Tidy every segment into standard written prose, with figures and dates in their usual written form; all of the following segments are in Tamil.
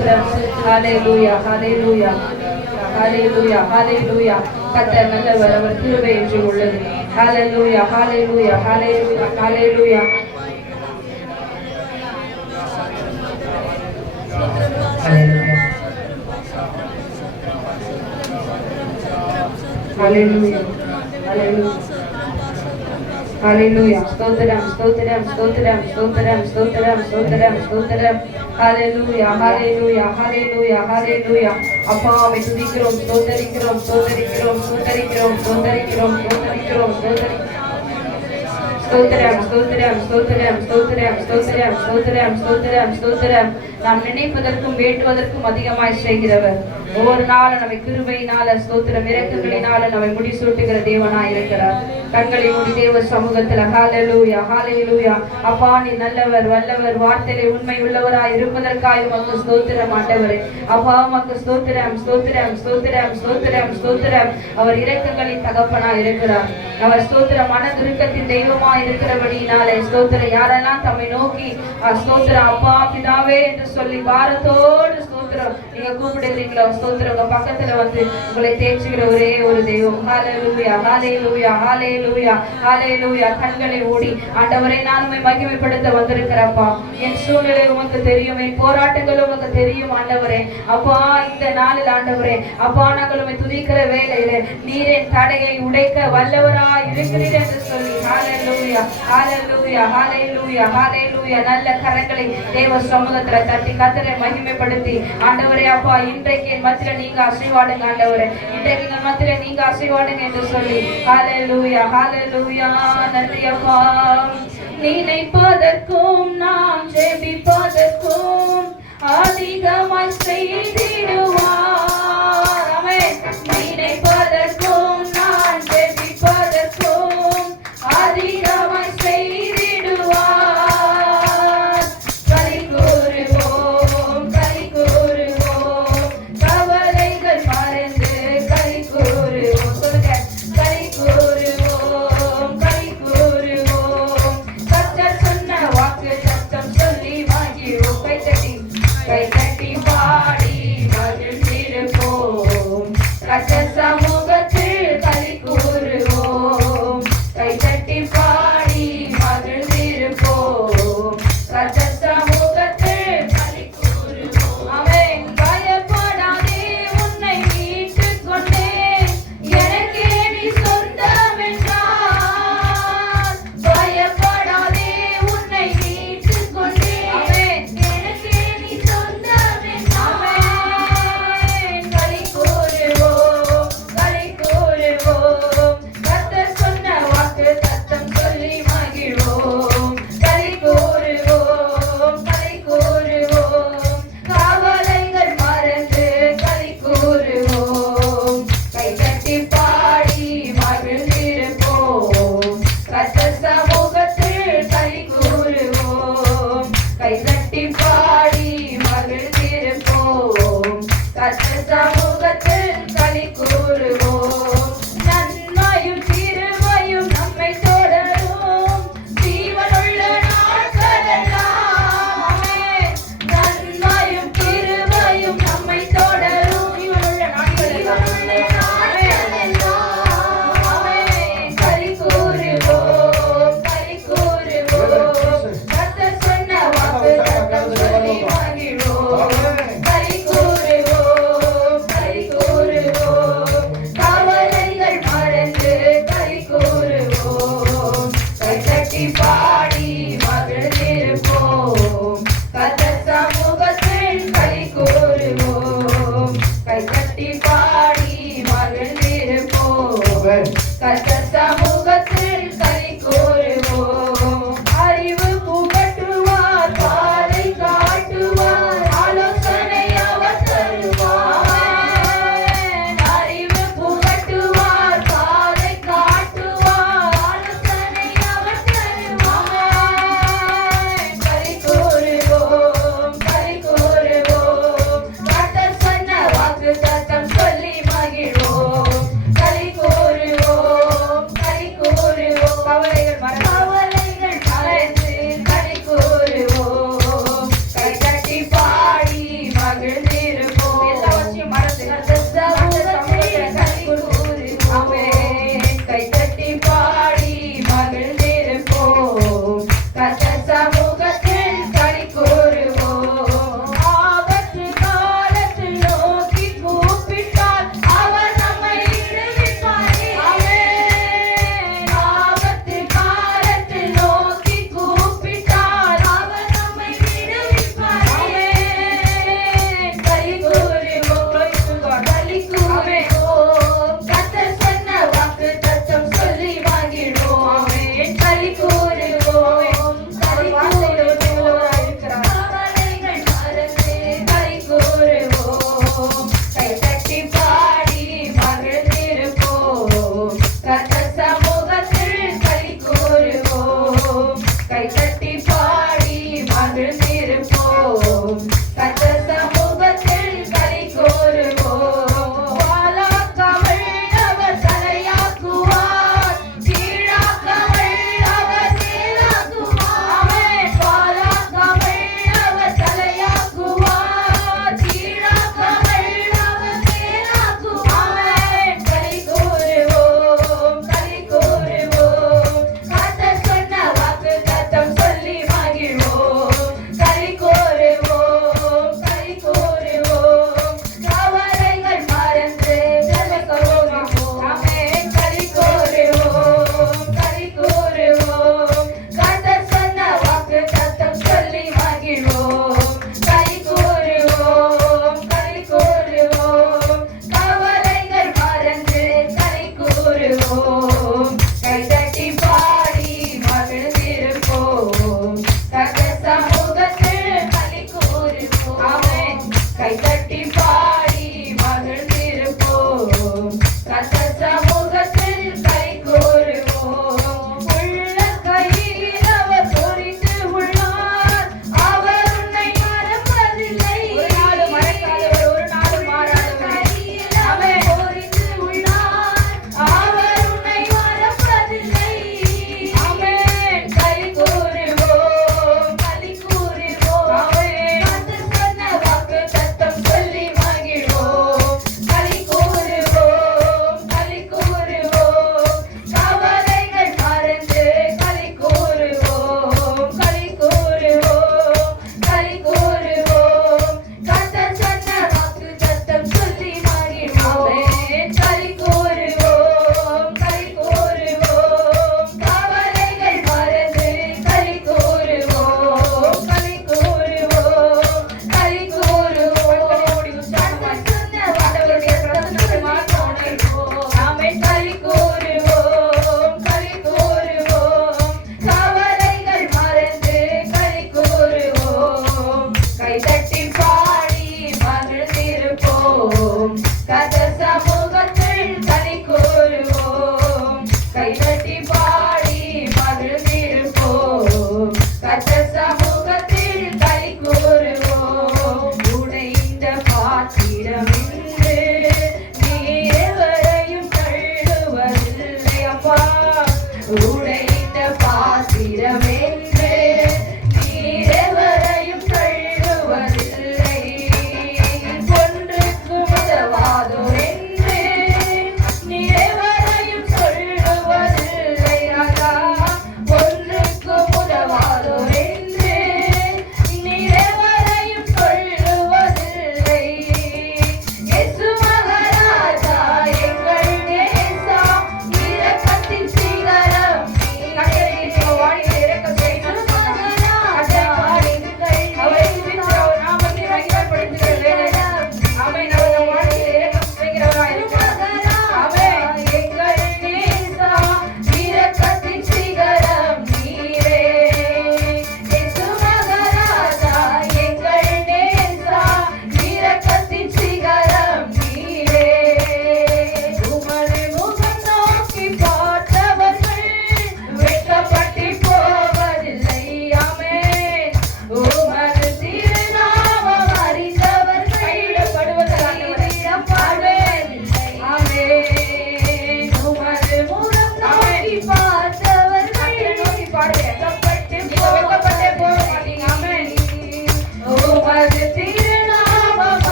ஸ்தோத்திரம். ஹalleluya ஹalleluya ஹalleluya ஹalleluya. கர்த்தர் நல்லவர், அவர் கிருபை என்றும் உள்ளது. ஹalleluya ஹalleluya ஹalleluya ஹalleluya. ஹalleluya ஹalleluya ஹalleluya. ஸ்தோத்திரம் ஸ்தோத்திரம் ஸ்தோத்திரம் ஸ்தோத்திரம் ஸ்தோத்திரம் ஸ்தோத்திரம் ஸ்தோத்திரம். ஹalleluya ஹalleluya ஹalleluya ஹalleluya. அப்பாவை துதிக்கிறோம், ஸ்தோத்திரிக்கிறோம் ஸ்தோத்திரிக்கிறோம் ஸ்தோத்திரிக்கிறோம் ஸ்தோத்திரிக்கிறோம் ஸ்தோத்திரிக்கிறோம் ஸ்தோத்திரிக்கிறோம். ஸ்தோத்திரம் ஸ்தோத்திரம் ஸ்தோத்திரம் ஸ்தோத்திரம் ஸ்தோத்திரம் ஸ்தோத்திரம் ஸ்தோத்திரம் ஸ்தோத்திரம். நாம் நினைப்பதற்கும் வேண்டுவதற்கும் அதிகமாய் செய்கிறவர். ஒவ்வொரு நாளும் நம்மை கிருபையினால ஸ்தோத்திரம் இரக்கங்களினால நம்மை முடிசூட்டுகிற தேவனாய் இருக்கிறார். கண்களை மூடி தேவ சமூகத்துல ஹalleluya ஹalleluya. அப்பா நீ நல்லவர் வல்லவர், வார்த்தையிலே உண்மை உள்ளவராய் இருப்பதற்காக உமக்கு ஸ்தோத்திரம் ஆண்டவரே. அப்பா உமக்கு ஸ்தோத்திரம் ஸ்தோத்திரம் ஸ்தோத்திரம் ஸ்தோத்திரம் ஸ்தோத்திரம். அவர் இரக்கங்களின் தகப்பனாய் இருக்கிறார். அவர் ஸ்தோத்திரம் மனதுருக்கத்தின் தெய்வமாய் இருக்கிறபடியினாலே ஸ்தோத்திரம் யாரெல்லாம் தம்மை நோக்கி ஸ்தோத்திரம் அப்பா பிதாவே என்று சொல்லி பாரத்தோடு ஸ்தோத்திரம் நீங்க கூப்பிடுறீங்களோ ஸ்தோத்திரம் உங்க பக்கத்துல வந்து உங்களை தேய்ச்சுகிற ஒரே ஒரு தெய்வம். ஹalleluya ஹalleluya ஹalleluya ஹalleluya. கண்களை மூடி ஆண்டவரே நான் உம்மை மகிமைப்படுத்த வந்திருக்கிறப்பா. என் சூழ்நிலை உமக்கு தெரியும், என் போராட்டங்கள் உமக்கு தெரியும் ஆண்டவரே. அப்பா இந்த நாளில் ஆண்டவரே அப்பா நாங்கள் உம்மை துதிக்கிற வேளையில நீர் என் தடையை உடைக்க வல்லவராய் இருக்கிறீர் என்று சொல்லி ஹalleluya ஹalleluya ஹalleluya ஹalleluya. நல்ல கரங்களை தேவ சமூகத்துல தட்டி கர்த்தரை மகிமைப்படுத்தி ஆண்டவரே அப்பா இன்றைக்கு என் மத்தியில நீங்க ஆசீர்வாடுங்க ஆண்டவரே, இன்றைக்கு என் மத்தியில நீங்க ஆசீர்வாடுங்க என்று சொல்லி ஹalleluya ஹalleluya. நன்றி அப்பா. நினைப்பதற்கும் நாம் ஜெபிப்பதற்கும் அதிகமாய் செய்திடுவார். ஆமென். நினைப்பதற்கும் நாம் ஜெபிப்பதற்கும் அதிகமாய் செய்திடுவார். கை கூறுவோம் கை கூறுவோம் கவலைகள் மறந்து கை கூறுவோம். சொல்லுங்க கை கூறுவோம் கை கூறுவோம். கர்த்தர் சொன்ன வாக்கு சத்தம் சொல்லி வாங்கிடுவோம். கை தட்டி கை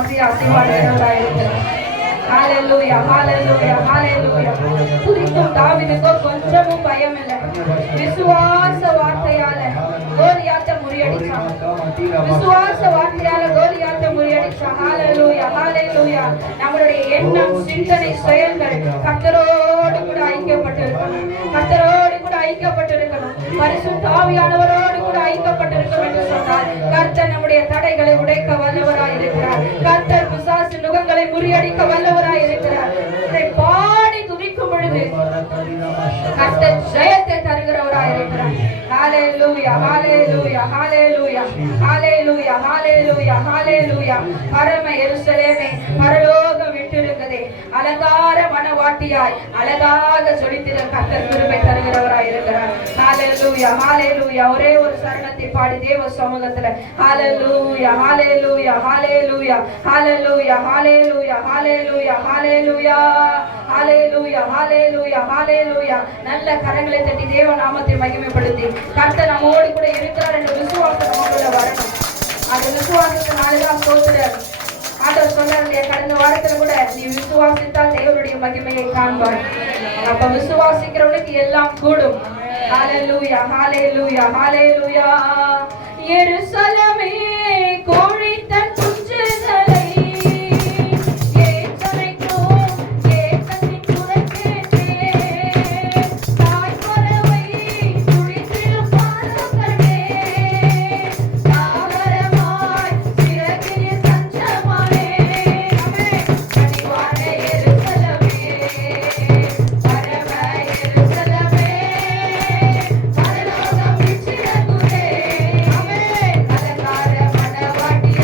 நாமத்தை அசைவாடுகிறவராய் இருக்கிறார். ஹalleluya hallelujah hallelujah. துதிக்கும் தாவீதுக்கு கொஞ்சமும் பயம் இல்லை. விசுவாச வார்த்தையால கோலியாத்தை முறியடிச்சான். விசுவாச வார்த்தையால கோலியாத்தை முறியடிச்சான். ஹalleluya hallelujah. நம்மளுடைய எண்ணம், சிந்தனை, செயல்கள் கர்த்தரோடு கூட ஐக்கியப்பட்டிருக்கணும். கர்த்தரோடு கூட ஐக்கியப்பட்டிருக்கணும். பரிசுத்த ஆவியானவரோடு கூட ஐக்கியப்பட்டிருக்கும் என்று சொன்னார். கர்த்தர் நம்முடைய தடைகளை உடைக்க வல்லவராய் இருக்கிறார். கர்த்தர் பிசாசு நுகங்களை முறியடிக்க வல்லவராய் இருக்கிறார். இதை பாடி துதிக்கும் பொழுது கர்த்தர் ஜெயத்தை தருகிறவராய் இருக்கிறார். ஹalleluya hallelujah hallelujah hallelujah hallelujah hallelujah. பரம எருசலேமே, பரலோகம் விட்டிருக்குதே, அலங்கார மணவாட்டியாய் அழகாக ஜொலித்திட கர்த்தர் கிருபை தருகிறவராய் இருக்கிறார். ஹalleluya hallelujah. ஒரே ஒரு சரணத்தை பாடி தேவ சமூகத்துல ஹalleluya hallelujah hallelujah hallelujah hallelujah hallelujah hallelujah hallelujah hallelujah hallelujah. நல்ல கரங்களை தட்டி தேவ நாமத்தை மகிமைப்படுத்தி கர்த்தர் நம்மோடு கூட இருக்கிறார் என்ற விசுவாசம் நமக்குள்ள வரணும். அந்த விசுவாசத்தினாலதான் ஸ்தோத்திரம். ஆண்டவர் சொன்னார் கடந்த வாரத்துல கூட, நீ விசுவாசித்தால் தேவனுடைய மகிமையை காண்பார். அப்ப விசுவாசிக்கிறவனுக்கு எல்லாம் கூடும். ஹalleluya hallelujah hallelujah. எருசலேமே கோழித்தன் குஞ்சுகளை வாட்டி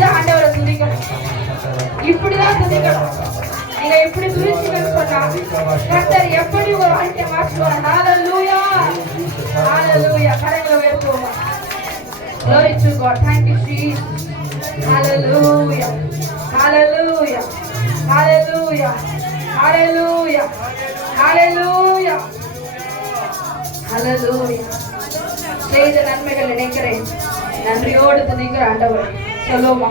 இப்படிதான் ஆண்டவரை துதிக்கணும், இப்படிதான் துதிக்கணும். நீங்க இப்படி துதிச்சீங்கன்னு சொன்னா கர்த்தர் எப்படி உங்க வாழ்க்கையை மாற்றுவார். ஹalleluya, ஹalleluya. கரங்களை உயர்த்துவோம். Glory to God. Thank you Jesus. Hallelujah, hallelujah, hallelujah, hallelujah, hallelujah, hallelujah. செய்த நன்மைகள் நினைக்கிறேன், நன்றியோடு துதிக்கிற ஆண்டவர். சொல்லுமா,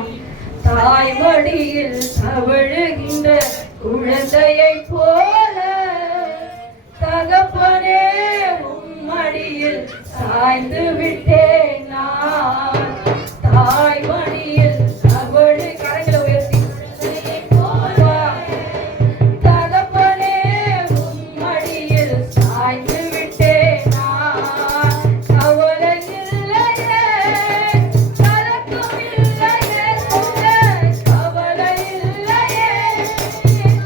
தாய் மடியில் தவழுகின்ற குழந்தையை போல தகப்பனே உம்மடியில் சாய்ந்து விட்டேன் நான். தாய் மடியில் தவழு கரங்களை உயர்த்தி தகப்பனே உம்மடியில் சாய்ந்து விட்டேன் நான். கவலை இல்லையே, கலக்கம் இல்லையே, கவலை இல்லையே,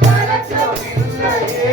கலக்கம் இல்லையே.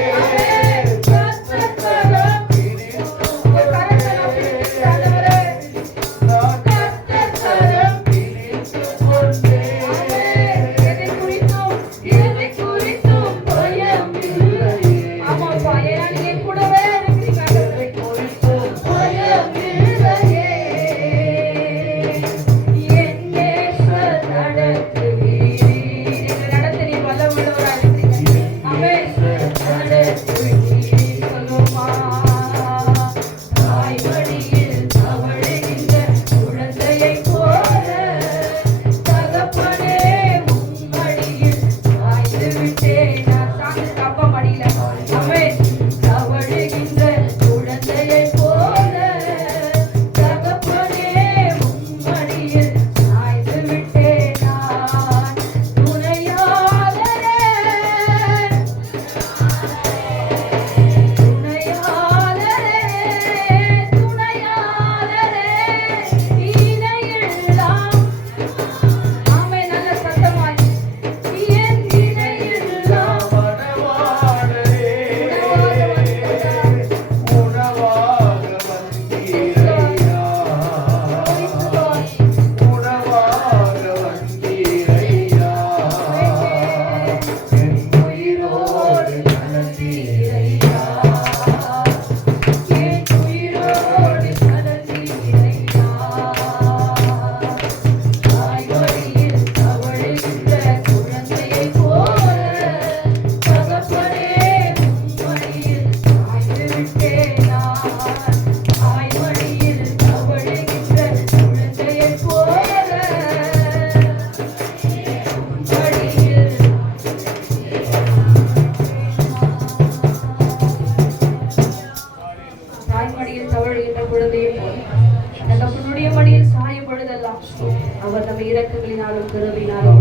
அவர் நம்ம இரக்கங்களினாலும் கிருபையினாலும்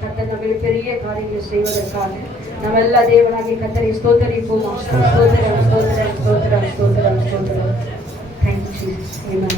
கர்த்தர் நம்ம பெரிய காரியங்களை செய்வதற்காக நம்ம எல்லா தேவனாகிய கர்த்தரை ஸ்தோத்தரிப்போம். ஸ்தோத்திரம், ஸ்தோத்திரம், ஸ்தோத்திரம், ஸ்தோத்திரம், ஸ்தோத்திரம். Thank you, Jesus. Amen.